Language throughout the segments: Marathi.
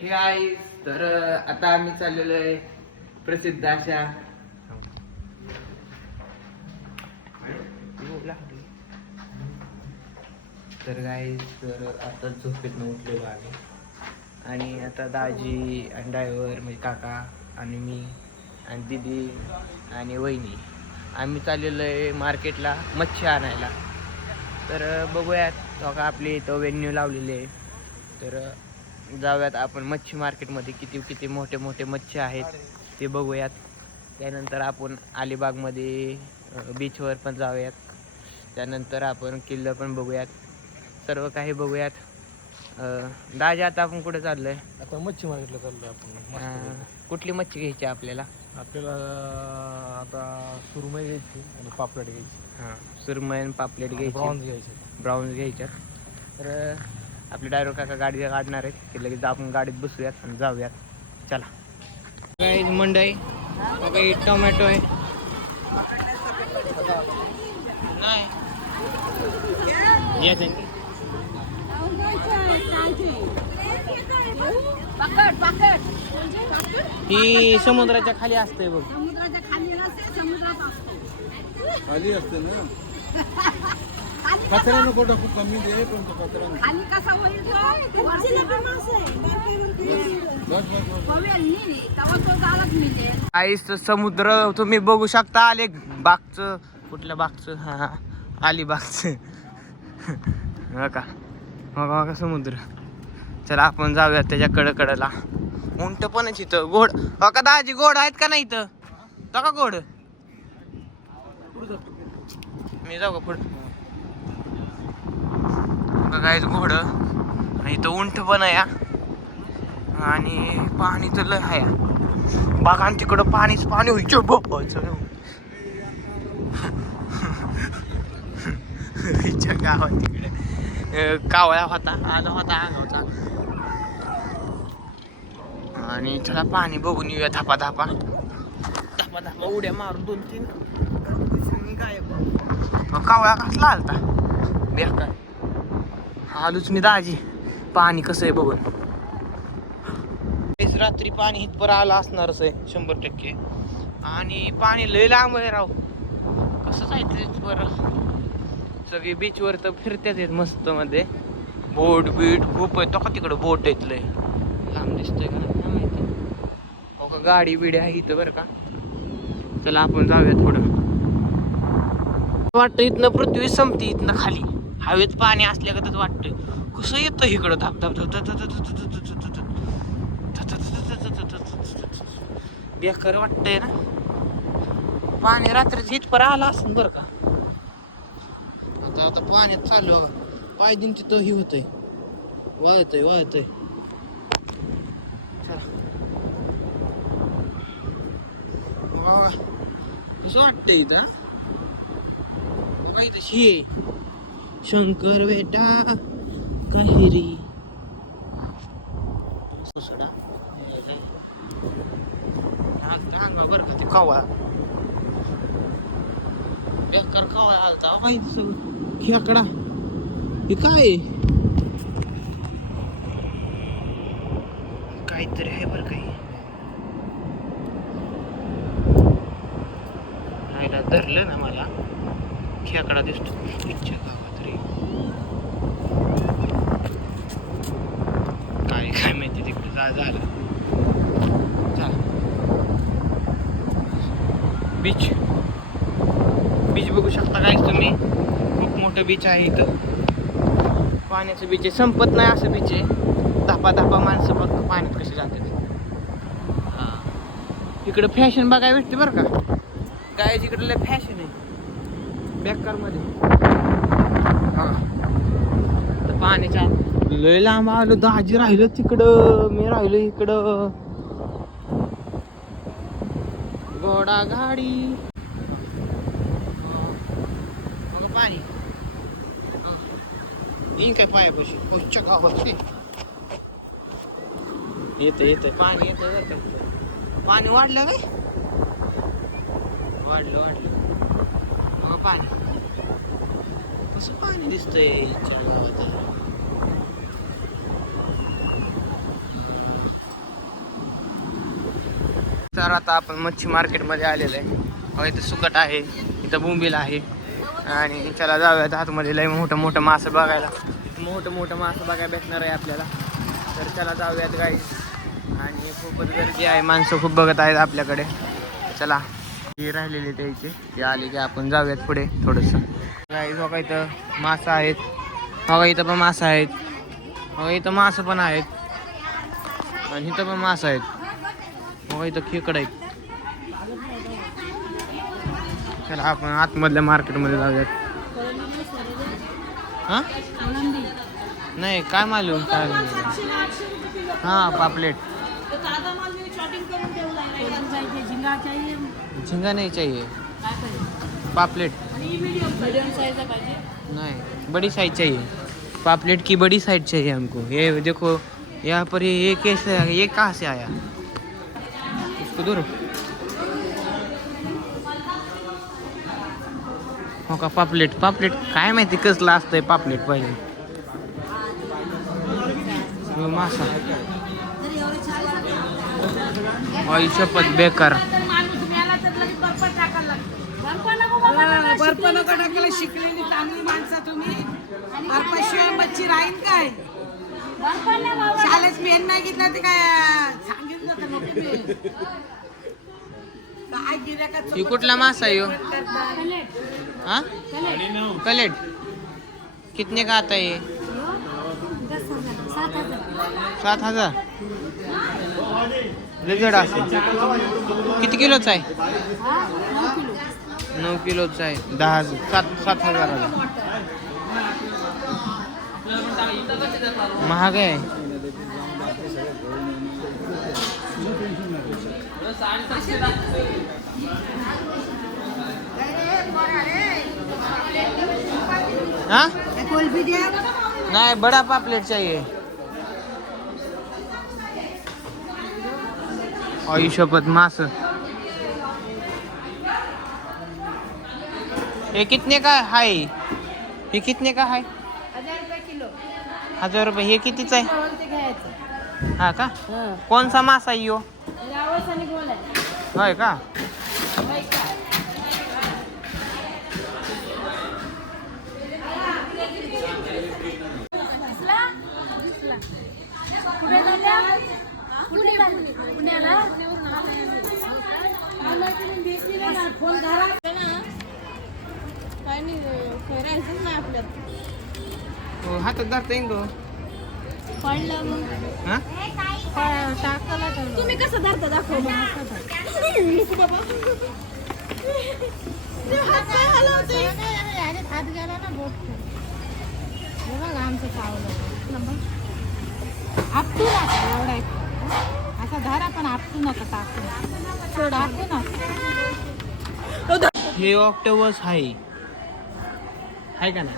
हे आहे तर आता आम्ही चाललेलो आहे प्रसिद्ध अशा तर गाईस तर आता झोपेतनं उठलेलो आम्ही आणि आता दाजी आणि ड्रायव्हर म्हणजे काका आणि मी आणि दीदी आणि वहिनी आम्ही चाललेलो आहे मार्केटला मच्छी आणायला. तर बघूयात बघा आपली इथं वेन्यू लावलेली आहे. तर जाऊयात आपण मच्छी मार्केटमध्ये किती किती मोठे मोठे मच्छी आहेत ते बघूयात. त्यानंतर आपण अलिबागमध्ये बीचवर पण जाऊयात. त्यानंतर आपण किल्ला पण बघूयात. सर्व काही बघूयात. दाजी आता आपण कुठे चाललोय? आता मच्छी मार्केटला चाललोय आपण. कुठली मच्छी घ्यायची आपल्याला? आपल्याला आता सुरमई घ्यायची आणि पापलेट घ्यायची. हां, सुरमई आणि पापलेट घ्यायची, ब्राऊन्स घ्यायच्यात. तर आपले ड्रायव्हर काका गाडी काढणार आहेत की लगेच आपण गाडीत बसूयात आणि जाऊयात. चला काही मंडई काही टोमॅटो आहे नाही येत ही समुद्राच्या खाली असते बघ. खाली असते ना कचऱ्यानं फोटो खूप कमी दे पण तो आईच समुद्र तुम्ही बघू शकता. आले बागचं कुठल्या बागचं? हा अलिबागचं का मग समुद्र. चला आपण जाऊया त्याच्या कडेला. उंट पण आहे इथं. गोड का दाजी गोड आहेत का नाही इथं? का गोड मी जाऊ का पुढं? काय घोड इथं उंट पण आहे आणि पाणी तर लय आहे बघा. आणि तिकडं पाणीच पाणी होईल गावात. तिकडे कावळा होता आला होता आगावचा. आणि थोडा पाणी बघून येऊया. धापा धापा उड्या मारून 2-3 गायब. कावळा कसला आलता बेकार. आलोच मी दाजी. पाणी कसं आहे बघून. रात्री पाणी इथपर आलं असणारच आहे 100%. आणि पाणी लय लांब आहे राव. कसं जायचं इथपर? सगळे बीचवर तर फिरत्याच आहेत मस्त मध्ये. बोट बीट खूप आहे. तो का तिकडं बोट आहेत लय लांब दिसतंय का नाही माहिती. हो का गाडी बिडी आहे इथं बरं का. चला आपण जाऊया थोडं. वाटतं इथनं पृथ्वी संपती इथनं खाली. हवेत पाणी असल्यागतच वाटतंय. कसं येतं इकडं धाप धाप धाप बेकार वाटतंय ना. पाणी रात्रीच इथपर आलं असं बरं का. आता पाण्यात चालू पाय दिन तिथं ही होतंय वाळतंय. कसं वाटतंय इथं? इथं शे शंकर बेटा काहिरी बरं का. ते कावळा बेकार कावळा आलता सगळं खेकडा. हे काय काहीतरी आहे बरं काही. राहायला धरलं ना मला. खेकडा दिसतो इच्छा गावात रे. काय माहिती तिकडे झालं. बीच बघू शकता काय तुम्ही. खूप मोठं बीच आहे इथं. पाण्याचं बीच आहे. संपत नाही असं बीच आहे. धापा माणसं बघ पाण्यात कसे जातात. इकडं फॅशन बघायला भेटते बरं का. काय इकडे लय फॅशन आहे बेकार मध्ये. तर पाण्याच्या लय लांब आलो. दाजी राहिलं तिकडं मी राहिलो इकडं. घोडा गाडी पाणी येईन काय पायापाशी. पोचच्या गावाची येतं पाणी येतं. पाणी वाढलं काय? वाढलं मग पाणी कसं पाणी दिसतंय गावात. तर आता आपण मच्छी मार्केटमध्ये आलेलो आहे. इथं सुकट आहे, इथं बोंबील आहे आणि त्याला जाऊयात आतमध्ये. लय मोठं मोठं मासं बघायला, मोठं मासं बघायला भेटणार आहे आपल्याला. तर त्याला जाऊयात गाईस. आणि खूपच गर्दी आहे, माणसं खूप बघत आहेत आपल्याकडे. चला, हे राहिलेले त्याचे ते आले की आपण जाऊयात पुढे थोडंसं. गाईस बघा इथं मासं आहेत, बघा इथं पण मासं आहेत, बघा इथं मासं पण आहेत आणि इथं पण मासं आहेत. बघा इथं खेकड आहेत. चला आपण आतमधल्या मार्केटमध्ये जाऊयात. हां नाही काय मालूम काय हां पापलेट. झिंगा नहीं चाहिए, पापलेट नहीं, बड़ी साइज चाहिए. पापलेट की बड़ी साइज चाहिए हमको. ये देखो यहाँ पर ये कैसे, ये कहाँ से आया, इसको दूर हो का. पापलेट पापलेट काय माहिती कसलं असतंय पापलेट. पाहिजे मासा आई शपथ बेकार. बर्फ नको टाकायला, शिकलेली चांगली माणसं तुम्ही. बर्फाशिवाय मच्छी राहील काय? शाळेत पेन नाही घेतला ते काय सांगितलं तर नको मी. काय गिऱ्हाईकाचं ही कुठला मासा आहे ह्यो? हाँ कलेट कितने का आता है ये? 7,000. लय असेल. किती किलोचा आहे? 9 किलोचा आहे. 7,000 महाग आहे. हाँ नहीं, बड़ा पापलेट चाहिए. आई शपथ मास. ये कितने का है? ये कितने का है? 1000 रुपये किलो. 1000 रुपये. हे कितीचा आहे? ते घ्यायचं. हा का? कौन सा मासा आहे यो? रावस आणि गोल आहे. होय का? होय का? कुठे चालल्या? पुण्याला फोन करा. काय नाही करायचं ना आपल्यात. हातात धरता येईन तो. पडलं मग हा? टाकायला तुम्ही कसं धरता दाखव. हात गेला ना बोट. बघा आमचं चावलं. आपटू नका एवढा असा धारा, पण आपटू नका. टाकू सोड आपटू नका. हे ऑक्टोबस आहे का नाही?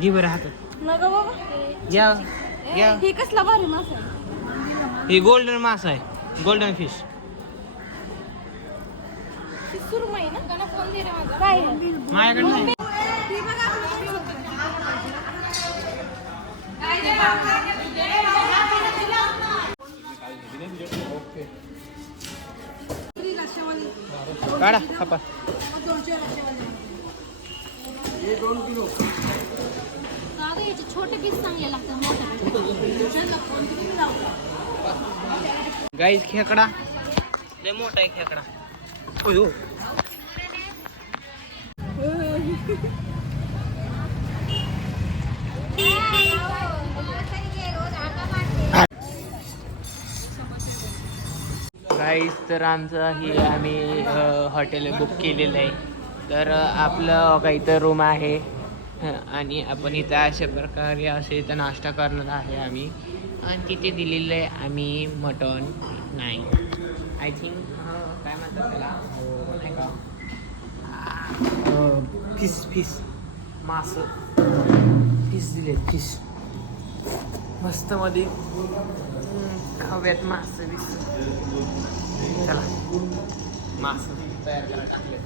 घे बरं हातात. नका बाबा. या या. ही कसला भारी मासा आहे. हे गोल्डन मासा आहे, गोल्डन फिश. सुरमई ना त्याला फोन दे रे माझा. काय माझ्याकडे नाही. काढा खापा. छोटे पीस चांगले लागतात. गाईस खेकडा लय मोठा आहे खेकडा. ओयो. गाईस तर आमचं ही आम्ही हॉटेल बुक केलेलं आहे. तर आपलं काही तर रूम आहे आणि आपण इथं अशा प्रकारे असे इथं नाश्ता करणार आहे आम्ही. आणि तिथे दिलेलं आहे आम्ही मटण नाही, आय थिंक काय म्हणतात त्याला, नाही का, फिश मासं फिश दिले. फिश मस्त मध्ये खाव्यात मासं बिस. चला मासं तयार करायला टाकले.